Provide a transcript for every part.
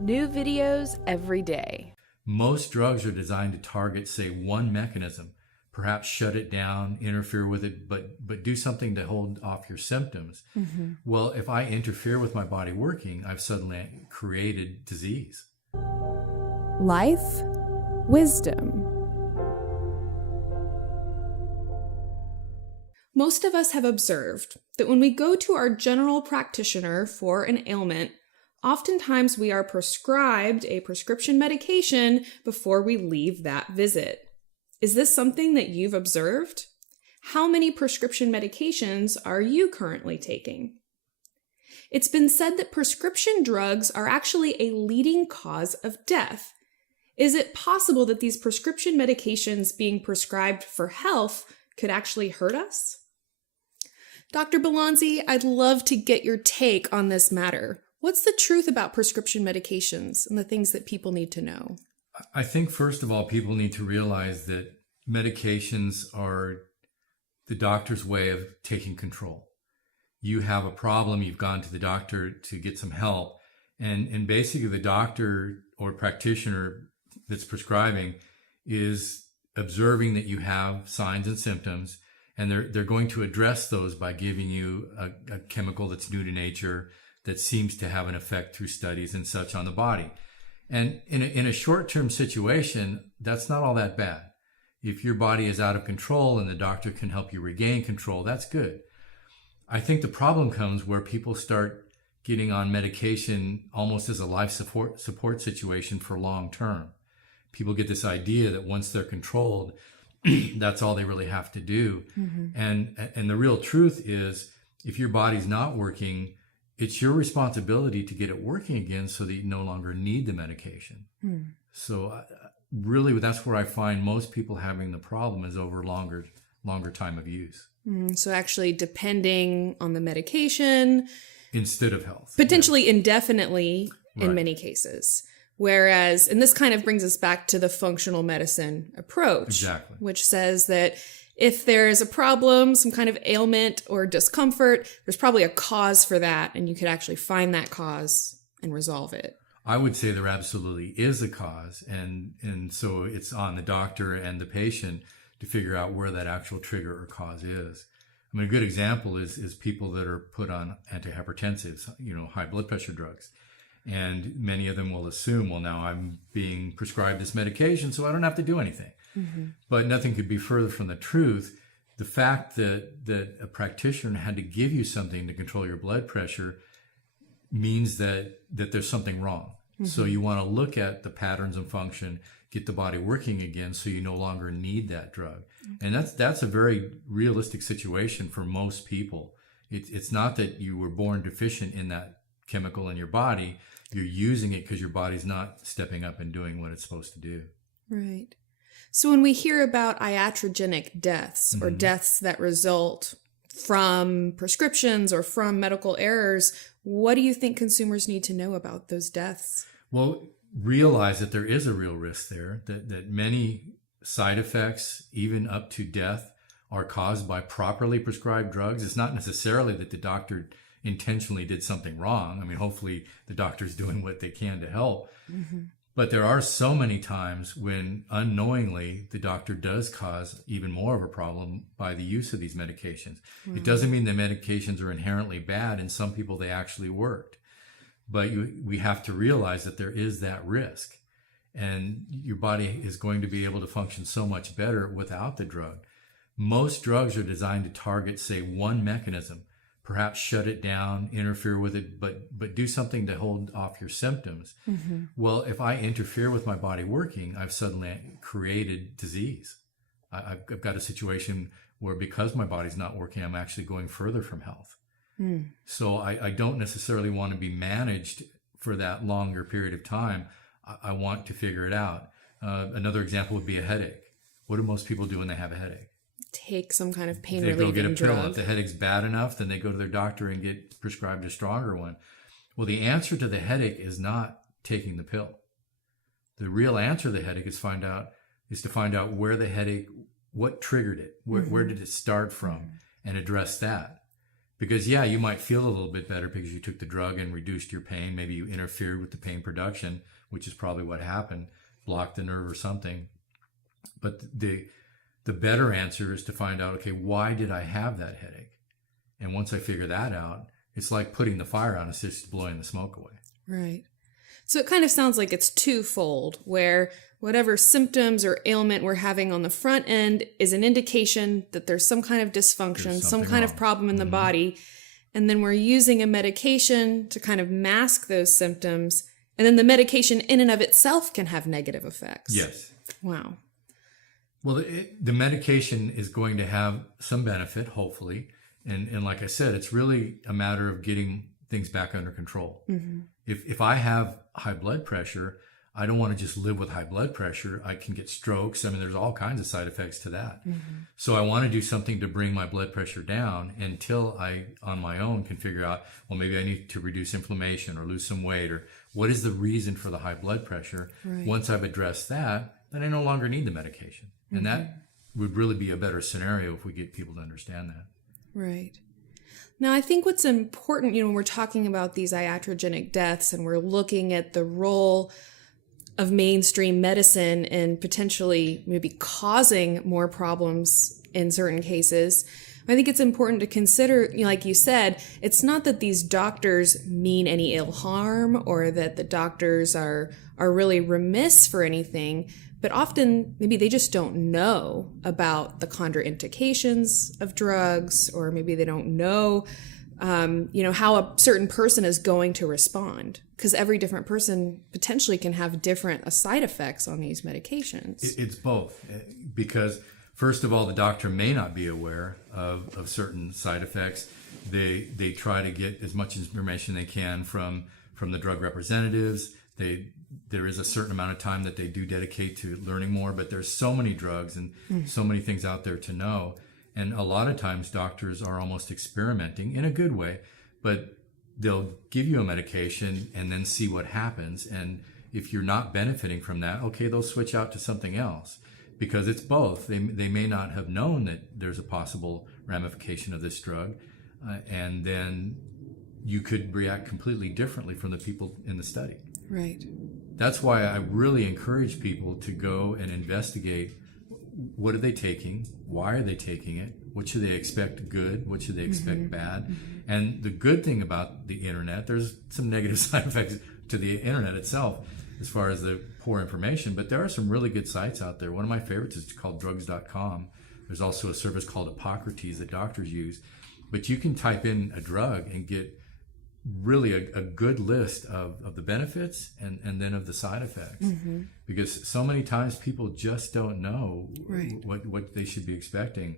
New videos every day. Most drugs are designed to target, say, one mechanism, perhaps shut it down, interfere with it, but do something to hold off your symptoms. Well, if I interfere with my body working, I've suddenly created disease. Life, wisdom. Most of us have observed that when we go to our general practitioner for an ailment, oftentimes we are prescribed a prescription medication before we leave that visit. Is this something that you've observed? How many prescription medications are you currently taking? It's been said that prescription drugs are actually a leading cause of death. Is it possible that these prescription medications being prescribed for health could actually hurt us? Dr. Belanzi, I'd love to get your take on this matter. What's the truth about prescription medications and the things that people need to know? I think, first of all, people need to realize that medications are the doctor's way of taking control. You have a problem, you've gone to the doctor to get some help, and basically the doctor or practitioner that's prescribing is observing that you have signs and symptoms, and they're going to address those by giving you a chemical that's new to nature that seems to have an effect through studies and such on the body. And in a short-term situation, that's not all that bad. If your body is out of control and the doctor can help you regain control, that's good. I think the problem comes where people start getting on medication almost as a life support situation for long term. People get this idea that once they're controlled, that's all they really have to do. And the real truth is, if your body's not working, it's your responsibility to get it working again so that you no longer need the medication. So really, that's where I find most people having the problem is over longer time of use. So actually depending on the medication. Instead of health. Potentially indefinitely in Right. many cases. Whereas, and this kind of brings us back to the functional medicine approach. Exactly. Which says that if there is a problem, some kind of ailment or discomfort, there's probably a cause for that, and you could actually find that cause and resolve it. I would say there absolutely is a cause, and so it's on the doctor and the patient to figure out where that actual trigger or cause is. I mean, a good example is people that are put on antihypertensives, high blood pressure drugs. And many of them will assume, well, now I'm being prescribed this medication, so I don't have to do anything. But nothing could be further from the truth. The fact that a practitioner had to give you something to control your blood pressure means that there's something wrong. So you want to look at the patterns and function, get the body working again so you no longer need that drug. And that's a very realistic situation for most people. It's not that you were born deficient in that chemical in your body. You're using it because your body's not stepping up and doing what it's supposed to do. Right. So when we hear about iatrogenic deaths or deaths that result from prescriptions or from medical errors, what do you think consumers need to know about those deaths? Well, realize that there is a real risk there, that many side effects, even up to death, are caused by properly prescribed drugs. It's not necessarily that the doctor intentionally did something wrong. I mean, hopefully the doctor's doing what they can to help. But there are so many times when unknowingly the doctor does cause even more of a problem by the use of these medications. It doesn't mean the medications are inherently bad. In some people, they actually worked. But we have to realize that there is that risk. And your body is going to be able to function so much better without the drug. Most drugs are designed to target, say, one mechanism, perhaps shut it down, interfere with it, but do something to hold off your symptoms. Well, if I interfere with my body working, I've suddenly created disease. I've got a situation where because my body's not working, I'm actually going further from health. So I don't necessarily want to be managed for that longer period of time. I want to figure it out. Another example would be a headache. What do most people do when they have a headache? Take some kind of pain They relieving go get a pill. drug. If the headache's bad enough, then they go to their doctor and get prescribed a stronger one. Well, the answer to the headache is not taking the pill. The real answer to the headache is to find out where the headache, what triggered it, where did it start from, and address that. Because, yeah, you might feel a little bit better because you took the drug and reduced your pain. Maybe you interfered with the pain production, which is probably what happened, blocked the nerve or something. But the better answer is to find out, okay, why did I have that headache? And once I figure that out, it's like putting the fire out instead of blowing the smoke away. Right. So it kind of sounds like it's twofold, where whatever symptoms or ailment we're having on the front end is an indication that there's some kind of dysfunction, some kind of problem in the body. And then we're using a medication to kind of mask those symptoms. And then the medication in and of itself can have negative effects. Yes. Wow. Well, the medication is going to have some benefit, hopefully. And like I said, it's really a matter of getting things back under control. Mm-hmm. If I have high blood pressure, I don't want to just live with high blood pressure. I can get strokes. I mean, there's all kinds of side effects to that. Mm-hmm. So I want to do something to bring my blood pressure down until I, on my own, can figure out, well, maybe I need to reduce inflammation or lose some weight, or what is the reason for the high blood pressure? Right. Once I've addressed that, then I no longer need the medication. Mm-hmm. And that would really be a better scenario if we get people to understand that. Right. Now, I think what's important, when we're talking about these iatrogenic deaths and we're looking at the role of mainstream medicine and potentially maybe causing more problems in certain cases, I think it's important to consider, like you said, it's not that these doctors mean any ill harm or that the doctors are really remiss for anything, but often maybe they just don't know about the contraindications of drugs, or maybe they don't know, how a certain person is going to respond, because every different person potentially can have different side effects on these medications. It's both, because first of all, the doctor may not be aware of certain side effects. They try to get as much information they can from the drug representatives. There is a certain amount of time that they do dedicate to learning more, but there's so many drugs and so many things out there to know. And a lot of times doctors are almost experimenting in a good way, but they'll give you a medication and then see what happens. And if you're not benefiting from that, okay, they'll switch out to something else, because it's both. They may not have known that there's a possible ramification of this drug, and then you could react completely differently from the people in the study. Right. That's why I really encourage people to go and investigate, what are they taking? Why are they taking it? What should they expect good? What should they expect bad? Mm-hmm. And the good thing about the internet, there's some negative side effects to the internet itself as far as the poor information, but there are some really good sites out there. One of my favorites is called drugs.com. There's also a service called Hippocrates that doctors use, but you can type in a drug and get really a good list of the benefits and then of the side effects, because so many times people just don't know what they should be expecting.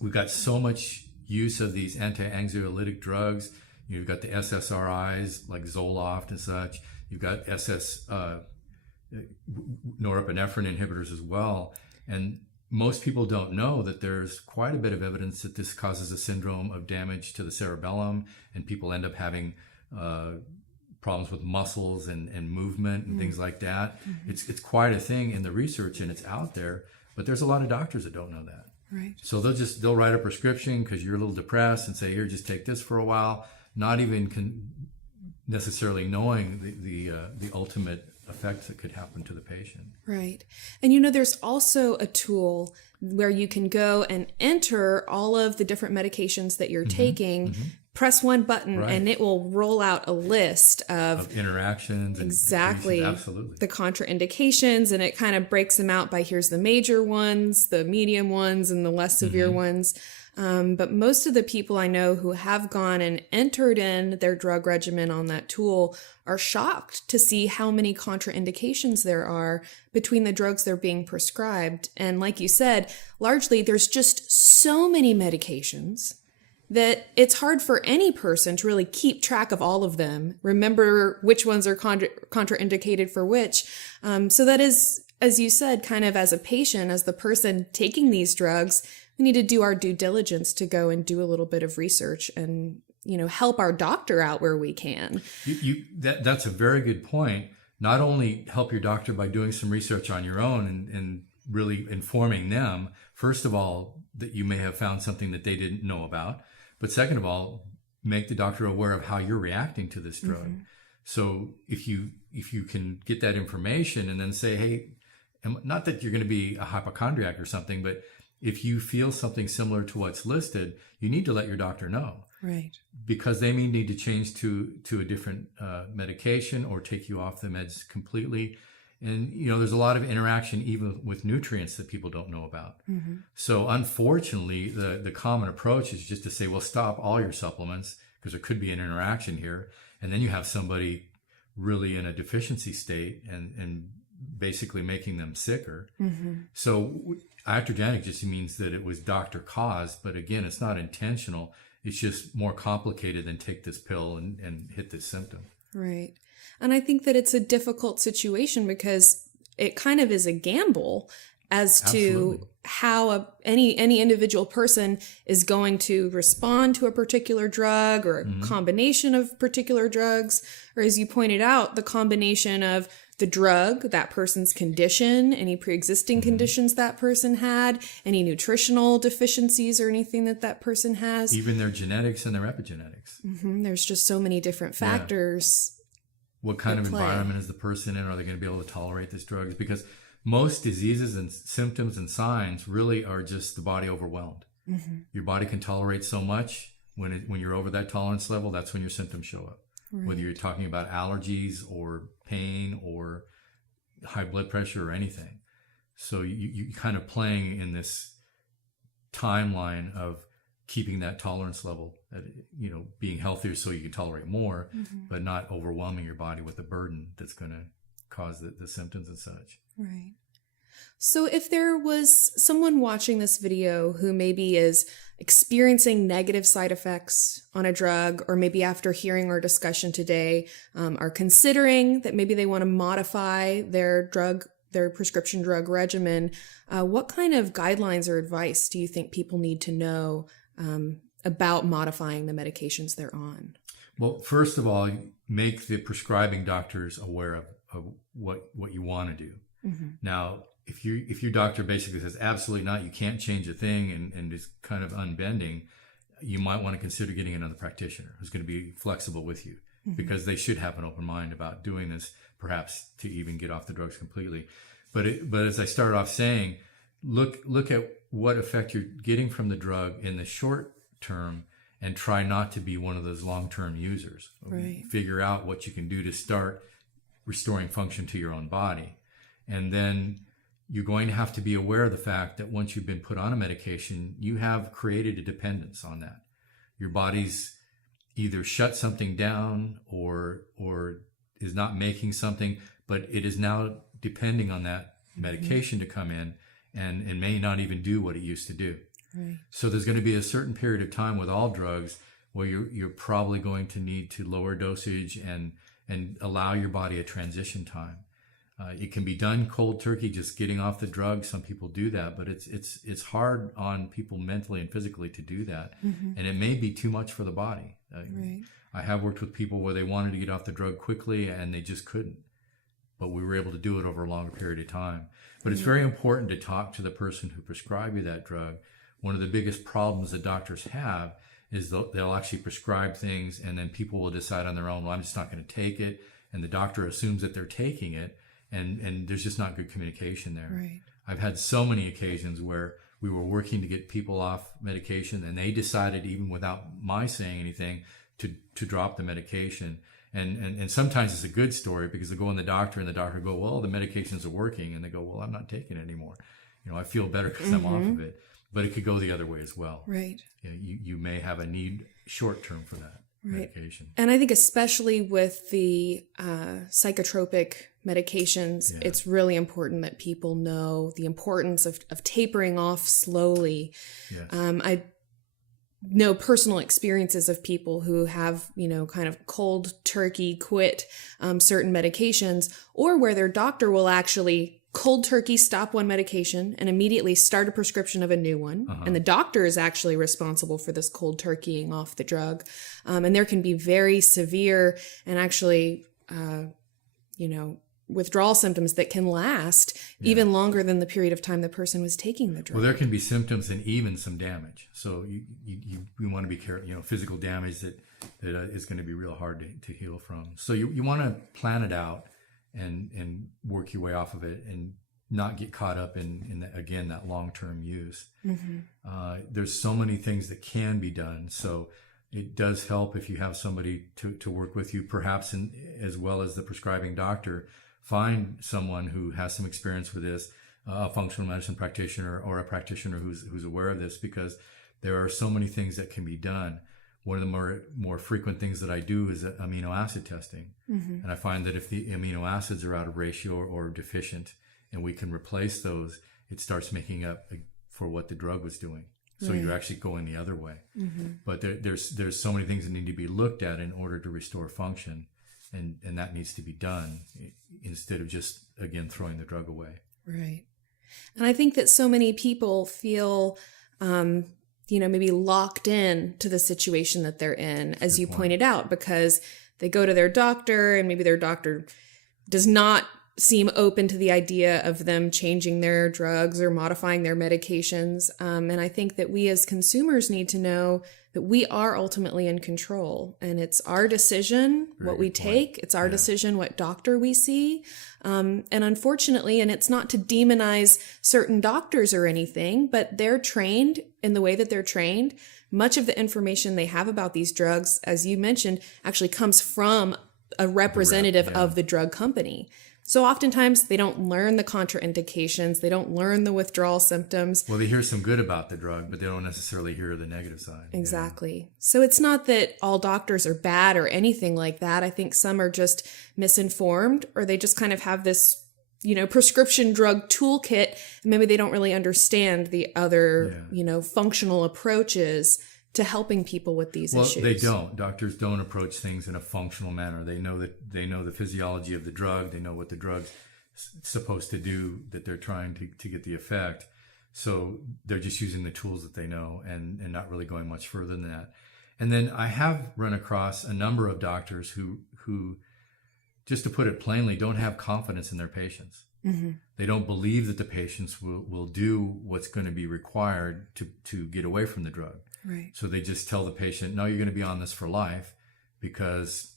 We've got so much use of these anti-anxiolytic drugs. You've got the SSRIs like Zoloft and such. You've got norepinephrine inhibitors as well. And most people don't know that there's quite a bit of evidence that this causes a syndrome of damage to the cerebellum, and people end up having problems with muscles and movement and things like that. It's quite a thing in the research, and it's out there, but there's a lot of doctors that don't know that. Right. So they'll write a prescription because you're a little depressed and say, here, just take this for a while, not even necessarily knowing the ultimate effects that could happen to the patient. Right. And there's also a tool where you can go and enter all of the different medications that you're taking, press one button, and it will roll out a list of interactions. Exactly. And absolutely. The contraindications, and it kind of breaks them out by here's the major ones, the medium ones, and the less severe ones. But most of the people I know who have gone and entered in their drug regimen on that tool are shocked to see how many contraindications there are between the drugs they're being prescribed. And like you said, largely there's just so many medications that it's hard for any person to really keep track of all of them, remember which ones are contraindicated for which. So that is, as you said, kind of as a patient, as the person taking these drugs, we need to do our due diligence to go and do a little bit of research and, help our doctor out where we can. That's a very good point. Not only help your doctor by doing some research on your own and really informing them, first of all, that you may have found something that they didn't know about, But second of all, make the doctor aware of how you're reacting to this drug. So if you can get that information and then say, hey, not that you're going to be a hypochondriac or something, but if you feel something similar to what's listed, you need to let your doctor know. Right. Because they may need to change to a different medication or take you off the meds completely. And, there's a lot of interaction even with nutrients that people don't know about. So unfortunately, the common approach is just to say, well, stop all your supplements because there could be an interaction here. And then you have somebody really in a deficiency state and basically making them sicker. So iatrogenic just means that it was doctor caused, but again, it's not intentional. It's just more complicated than take this pill and hit this symptom. Right. And I think that it's a difficult situation because it kind of is a gamble as Absolutely. to how any individual person is going to respond to a particular drug or a combination of particular drugs, or as you pointed out, the combination of the drug, that person's condition, any pre-existing conditions that person had, any nutritional deficiencies or anything that person has. Even their genetics and their epigenetics. There's just so many different factors. What kind of play. environment is the person in? Are they going to be able to tolerate this drug? Because most diseases and symptoms and signs really are just the body overwhelmed. Your body can tolerate so much. When you're over that tolerance level, that's when your symptoms show up. Right. Whether you're talking about allergies or pain or high blood pressure or anything. So you kind of playing in this timeline of keeping that tolerance level, being healthier so you can tolerate more, but not overwhelming your body with the burden that's going to cause the symptoms and such. Right. So if there was someone watching this video who maybe is experiencing negative side effects on a drug, or maybe after hearing our discussion today, are considering that maybe they want to modify their prescription drug regimen, what kind of guidelines or advice do you think people need to know about modifying the medications they're on? Well, first of all, make the prescribing doctors aware of what you want to do. Now, if your doctor basically says absolutely not, you can't change a thing, and is kind of unbending, you might want to consider getting another practitioner who's going to be flexible with you, because they should have an open mind about doing this, perhaps to even get off the drugs completely. But as I started off saying, look at what effect you're getting from the drug in the short term, and try not to be one of those long-term users. Right. Figure out what you can do to start restoring function to your own body. And then you're going to have to be aware of the fact that once you've been put on a medication, you have created a dependence on that. Your body's either shut something down or is not making something, but it is now depending on that medication to come in and may not even do what it used to do. Right. So there's going to be a certain period of time with all drugs where you're probably going to need to lower dosage and allow your body a transition time. It can be done cold turkey, just getting off the drug. Some people do that, but it's hard on people mentally and physically to do that. And it may be too much for the body. Right. I have worked with people where they wanted to get off the drug quickly and they just couldn't. But we were able to do it over a longer period of time. But it's very important to talk to the person who prescribed you that drug. One of the biggest problems that doctors have is they'll actually prescribe things, and then people will decide on their own, well, I'm just not going to take it. And the doctor assumes that they're taking it. And there's just not good communication there. Right. I've had so many occasions where we were working to get people off medication, and they decided, even without my saying anything, to drop the medication. And sometimes it's a good story, because they go in the doctor and the doctor go, well, the medications are working. And they go, well, I'm not taking it anymore. I feel better because I'm off of it. But it could go the other way as well. Right. You may have a need short term for that medication. And I think especially with the psychotropic medications, it's really important that people know the importance of tapering off slowly. Yes. I know personal experiences of people who have, kind of cold turkey quit certain medications, or where their doctor will actually cold turkey stop one medication and immediately start a prescription of a new one. And the doctor is actually responsible for this cold turkeying off the drug. And there can be very severe and actually, withdrawal symptoms that can last even longer than the period of time the person was taking the drug. Well, there can be symptoms and even some damage. So you want to be careful, physical damage that is going to be real hard to heal from. So you want to plan it out and work your way off of it and not get caught up in that long-term use. There's so many things that can be done. So it does help if you have somebody to work with you, perhaps as well as the prescribing doctor. Find someone who has some experience with this, a functional medicine practitioner or a practitioner who's aware of this, because there are so many things that can be done. One of the more frequent things that I do is amino acid testing. And I find that if the amino acids are out of ratio or deficient and we can replace those, it starts making up for what the drug was doing. So you're actually going the other way. But there's so many things that need to be looked at in order to restore function. And that needs to be done instead of just, again, throwing the drug away. Right. And I think that so many people feel, maybe locked in to the situation that they're in, as you pointed out, because they go to their doctor and maybe their doctor does not seem open to the idea of them changing their drugs or modifying their medications. And I think that we as consumers need to know that we are ultimately in control, and it's our decision what we take. It's our decision what doctor we see. And unfortunately, and it's not to demonize certain doctors or anything, but they're trained in the way that they're trained. Much of the information they have about these drugs, as you mentioned, actually comes from a representative of the drug company. So oftentimes they don't learn the contraindications. They don't learn the withdrawal symptoms. Well, they hear some good about the drug, but they don't necessarily hear the negative side. Exactly. So it's not that all doctors are bad or anything like that. I think some are just misinformed, or they just kind of have this, prescription drug toolkit. And maybe they don't really understand the other, functional approaches to helping people with these issues. Well, they don't. Doctors don't approach things in a functional manner. They know the physiology of the drug. They know what the drug's supposed to do, that they're trying to get the effect. So they're just using the tools that they know and not really going much further than that. And then I have run across a number of doctors who just to put it plainly, don't have confidence in their patients. They don't believe that the patients will do what's going to be required to get away from the drug. Right. So they just tell the patient, no, you're going to be on this for life because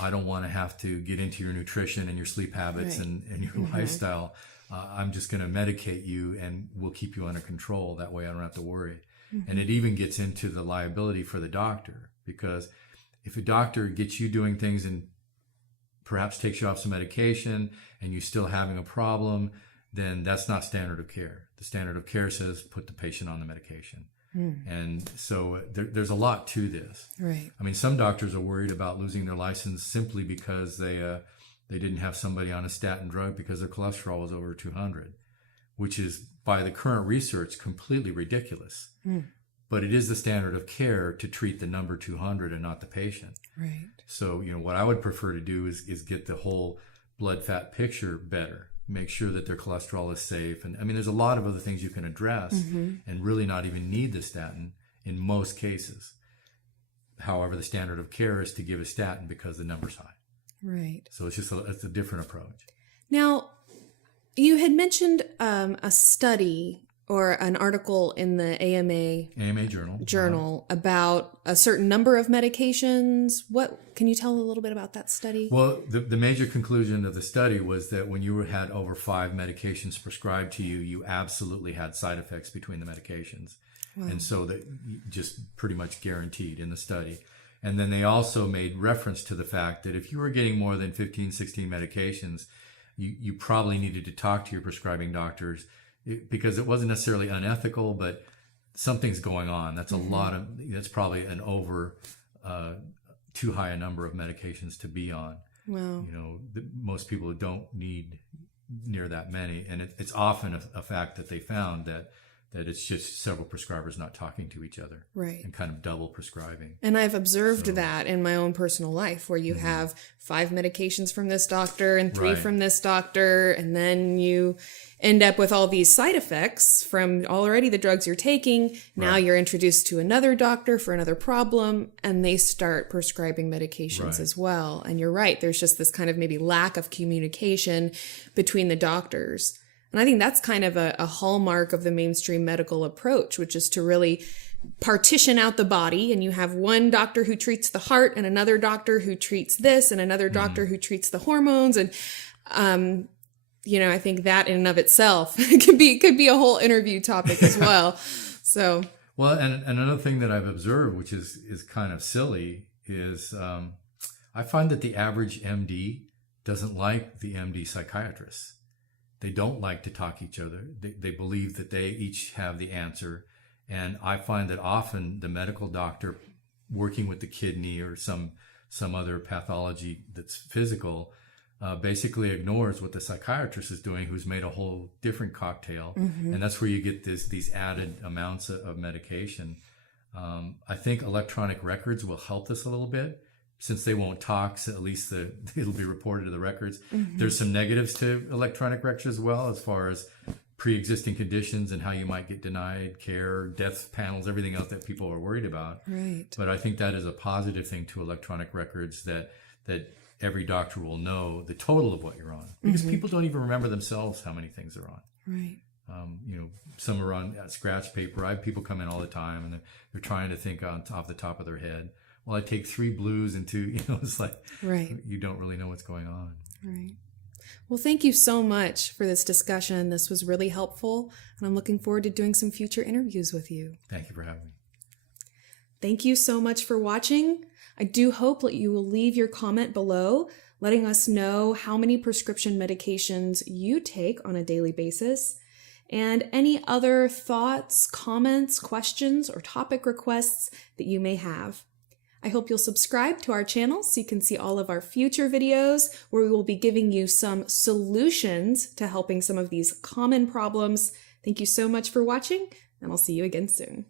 I don't want to have to get into your nutrition and your sleep habits and your lifestyle. I'm just going to medicate you and we'll keep you under control. That way I don't have to worry. And it even gets into the liability for the doctor, because if a doctor gets you doing things and perhaps takes you off some medication and you're still having a problem, then that's not standard of care. The standard of care says put the patient on the medication. And so there's a lot to this. Right. I mean, some doctors are worried about losing their license simply because they didn't have somebody on a statin drug because their cholesterol was over 200, which is, by the current research, completely ridiculous. But it is the standard of care to treat the number 200 and not the patient. Right. So, what I would prefer to do is get the whole blood fat picture better. Make sure that their cholesterol is safe. And I mean, there's a lot of other things you can address and really not even need the statin in most cases. However, the standard of care is to give a statin because the number's high. Right. So it's a different approach. Now, you had mentioned a study or an article in the AMA journal about a certain number of medications. What can you tell a little bit about that study? Well, the major conclusion of the study was that when you had over 5 medications prescribed to you, you absolutely had side effects between the medications. Wow. And so that just pretty much guaranteed in the study. And then they also made reference to the fact that if you were getting more than 15, 16 medications, you probably needed to talk to your prescribing doctors, because it wasn't necessarily unethical, but something's going on. That's that's probably an over too high a number of medications to be on. Wow. Most people don't need near that many. And it's often a fact that they found that that it's just several prescribers not talking to each other, Right. and kind of double prescribing. And I've observed that in my own personal life, where you have 5 medications from this doctor and 3 Right. from this doctor, and then you end up with all these side effects from already the drugs you're taking. Now Right. you're introduced to another doctor for another problem, and they start prescribing medications Right. as well. And you're right, there's just this kind of maybe lack of communication between the doctors. And I think that's kind of a hallmark of the mainstream medical approach, which is to really partition out the body, and you have one doctor who treats the heart and another doctor who treats this and another doctor who treats the hormones. And, I think that in and of itself could be a whole interview topic as well. So, Well, and another thing that I've observed, which is kind of silly, is I find that the average MD doesn't like the MD psychiatrists. They don't like to talk to each other. They believe that they each have the answer. And I find that often the medical doctor working with the kidney or some other pathology that's physical basically ignores what the psychiatrist is doing, who's made a whole different cocktail. And that's where you get these added amounts of medication. I think electronic records will help this a little bit. Since they won't talk, so at least it'll be reported to the records. There's some negatives to electronic records as well, as far as pre-existing conditions and how you might get denied care, death panels, everything else that people are worried about. right. But I think that is a positive thing to electronic records, that every doctor will know the total of what you're on, because people don't even remember themselves how many things they're on. Right. Some are on scratch paper. I have people come in all the time and they're trying to think off the top of their head. Well, I take 3 blues and 2, it's like, Right. you don't really know what's going on. Right. Well, thank you so much for this discussion. This was really helpful, and I'm looking forward to doing some future interviews with you. Thank you for having me. Thank you so much for watching. I do hope that you will leave your comment below, letting us know how many prescription medications you take on a daily basis, and any other thoughts, comments, questions, or topic requests that you may have. I hope you'll subscribe to our channel so you can see all of our future videos, where we will be giving you some solutions to helping some of these common problems. Thank you so much for watching, and I'll see you again soon.